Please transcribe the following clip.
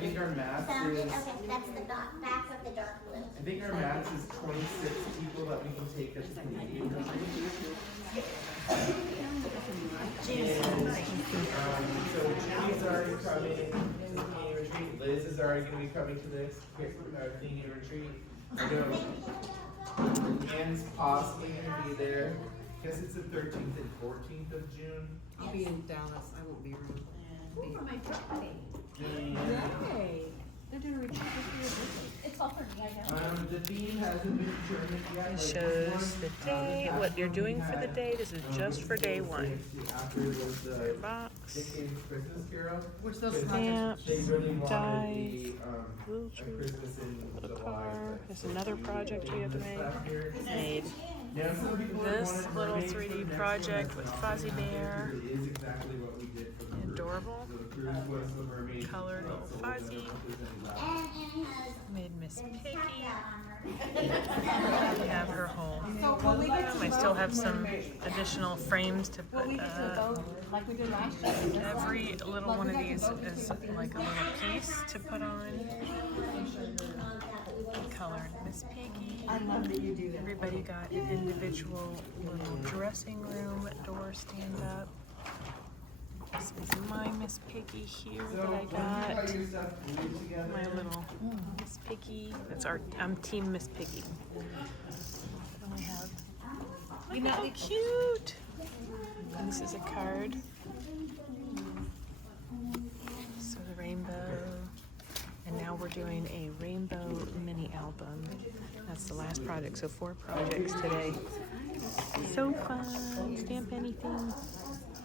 think our max Found it. is. Okay, that's the back of the dark blue. I think our max is 26 people that we can take as a Canadian country. So Judy's already coming to the Canadian retreat. Liz is already going to be coming to this Canadian retreat. I know Anne's possibly going to be there. I guess it's the 13th and 14th of June. I'll be in Dallas. I won't be around. For my birthday. Yay! They're doing a retreat for your birthday. It's all for me, I know. The theme hasn't been determined yet. It shows the day, what you're doing for the day. This is just for day one. After it was the Box, Dickens Christmas Carol. Which those stamps, They really wanted dies, the little a tree, Christmas in little July. car. but There's another project we have to make. last year- Made Now, some people have this wanted little mermaids for 3D the next project one, with that's Fuzzy not gonna Bear. happen, 'cause it is exactly what we did for the cruise. Adorable. So the cruise was the mermaid. Colored little Fuzzy. And has Made Miss Piggy. that on her. We have her whole So when we get to room. I still have some additional frames to put when we get to the boat, like we did last year. every little one of these is like a little piece to put on. Colored Miss Piggy. I love that you do that. Everybody got an individual little dressing room door stand up. This is my Miss Piggy here that I got. My little Miss Piggy. That's our. I'm Team Miss Piggy. And we have. Look how cute! And this is a card. So the rainbow. And now we're doing a rainbow mini album. That's the last project. So 4 projects today. So fun. Stamp anything.